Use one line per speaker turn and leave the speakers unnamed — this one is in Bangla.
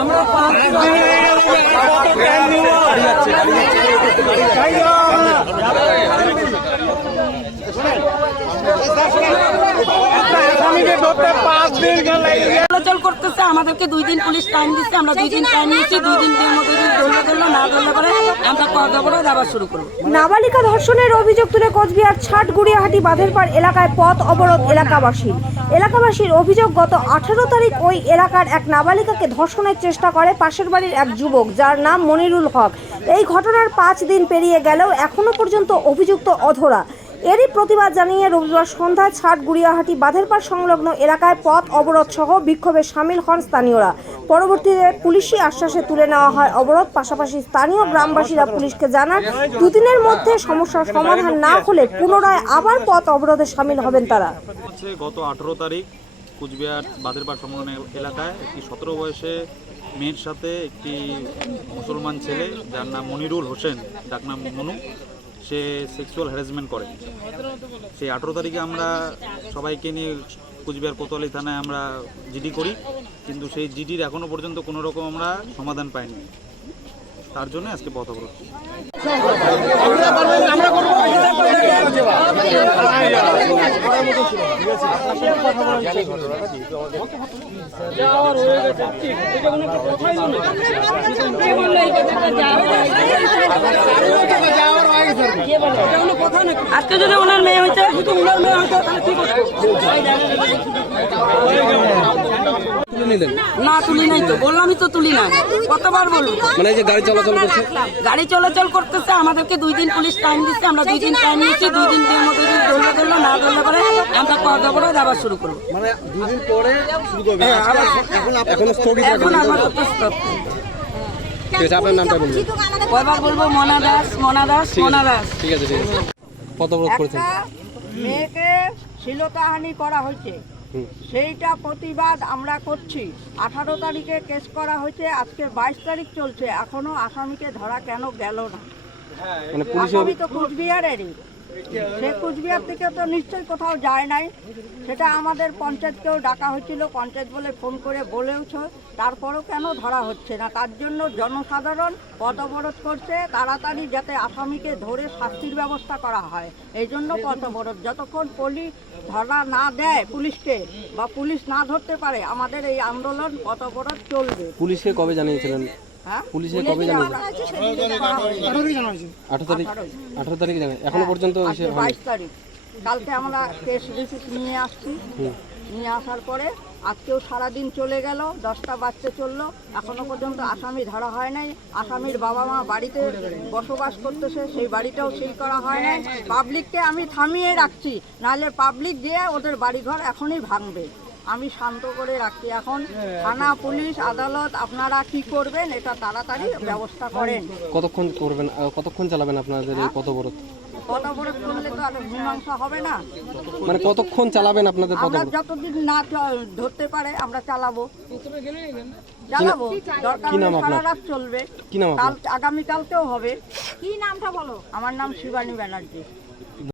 আমরা দিন
চলাচল করতেছে আমাদেরকে দুই দিন পুলিশ টাইম দিচ্ছে আমরা দুই দিন টাইম নিয়েছি দুই দিনের মধ্যে যদি ধরলে ধরলো না ধরলে পরে আমরা কত করে আবার শুরু করব।
নাবালিকা ধর্ষণের অভিযোগ তুলে কোচবিহার ছাট গুড়িয়াহাটি বাঁধের পাড় এলাকায় পথ অবরোধ এলাকাবাসীর। এলাকাবাসীর অভিযোগ, গত আঠারো তারিখ ওই এলাকার এক নাবালিকাকে ধর্ষণের চেষ্টা করে পাশের বাড়ির এক যুবক, যার নাম মনিরুল হক। এই ঘটনার পাঁচ দিন পেরিয়ে গেলেও এখনও পর্যন্ত অভিযুক্ত অধরা। এরই প্রতিবাদ জানিয়ে রবিবার সন্ধ্যায় ছাট গুড়িয়াহাটি বাঁধের পাড় সংলগ্ন এলাকায় পথ অবরোধ সহ বিক্ষোভে সামিল হন স্থানীয়রা। পরবর্তীতে পুলিশি আশ্বাসে তুলে নেওয়া হয় অবরোধ, পাশাপাশি স্থানীয় গ্রামবাসীরা পুলিশকে জানান, দুদিনের মধ্যে সমস্যার সমাধান না হলে পুনরায় আবার পথ অবরোধে সামিল হবেন তারা।
হচ্ছে গত আঠেরো তারিখ কুচবিহার বাদেরপাড় সংলগ্ন এলাকায় একটি সতেরো বয়সে মেয়ের সাথে একটি মুসলমান ছেলে, যার নাম মনিরুল হোসেন, যার নাম মনু, সে সেক্সুয়াল হ্যারাসমেন্ট করে। সেই আঠেরো তারিখে আমরা সবাইকে নিয়ে কুচবিহার কোতোয়ালি থানায় আমরা জিডি করি, কিন্তু সেই জিডির এখনও পর্যন্ত কোনো রকম আমরা সমাধান পাইনি। তার জন্য আজকে পথ অবরোধ।
আজকে যদি ওনার মেয়ে হয়েছে যদি ওনার মেয়ে হয়েছে তাহলে কি করব? না তুলি নাই তো। বললামই তো তুলি না কতবার বলব
মানে যে গাড়ি চলাচল করছে?
গাড়ি চলাচল করতেছে আমাদেরকে দুই দিন পুলিশ টাইম দিচ্ছে আমরা দুই দিন টাইম নিয়েছি দুই দিনের মধ্যে যদি ধরলে ধরলো না ধরলে পরে আমরা করে আবার শুরু করব।
মানে দুদিন পরে শুরু করবে। এখন স্থগিত
এখন আপাতত stop।
ঠিক আছে আপনার নামটা বলবেন
কয়বার বলব? মনা দাস মনা দাস মনা দাস।
ঠিক আছে ঠিক আছে। কত অবরোধ করেছেন।
মেয়েকে শ্লীলতাহানি করা হয়েছে। সেইটা প্রতিবাদ আমরা করছি। আঠারো তারিখে কেস করা হয়েছে আজকে বাইশ তারিখ চলছে। এখনও আসামিকে ধরা কেন গেল না?
মানে
আসামি তো কুচবিহারেরই। সে কুচবিহার থেকে তো নিশ্চয়ই কোথাও যায় নাই। সেটা আমাদের পঞ্চায়েতকেও ডাকা হয়েছিল, পঞ্চায়েত বলে ফোন করে বলেওছ, তারপরও কেন ধরা হচ্ছে না? তার জন্য জনসাধারণ পথ করছে, তাড়াতাড়ি যাতে আসামিকে ধরে শাস্তির ব্যবস্থা করা হয়। এই জন্য পথ যতক্ষণ পুলিশ ধরা না দেয় পুলিশকে বা পুলিশ না ধরতে পারে, আমাদের এই আন্দোলন পথ চলবে।
পুলিশকে কবে জানিয়েছিলেন? পুলিশে কবে জানিয়েছেন আঠারো তারিখ আঠারো তারিখ জানেন এখনও পর্যন্ত এসে
আজকে
হয়নি।
বাইশ তারিখ। কালকে আমরা কেস রিসিপ্ট নিয়ে আসছি। নিয়ে আসার পরে আজকেও সারাদিন চলে গেল দশটা বাজতে চলল। এখনও পর্যন্ত আসামি ধরা হয় নাই। আসামির বাবা মা বাড়িতে বসবাস করতেছে সেই বাড়িটাও সিল করা হয় নাই। পাবলিককে আমি থামিয়ে রাখছি। নাহলে পাবলিক গিয়ে ওদের বাড়িঘর এখনই ভাঙবে। আমি শান্ত করে রাখছি এখন থানা পুলিশ আদালত আপনারা কি করবেন এটা তাড়াতাড়ি ব্যবস্থা করেন।
কতক্ষণ করবেন কতক্ষণ চালাবেন আপনাদের এই পথ অবরোধ
কত বড় করলে তো আর মীমাংসা হবে না।
মানে কতক্ষণ চালাবেন আপনাদের
আমরা যতদিন না ধরতে পারে আমরা চালাবো। চালাবো। দরকার
কি নাম
হলে সারা রাত চলবে।
কি নাম
কাল
আপনার
আগামীকালকেও হবে। কি নামটা বলো? আমার নাম শিবানী ব্যানার্জি।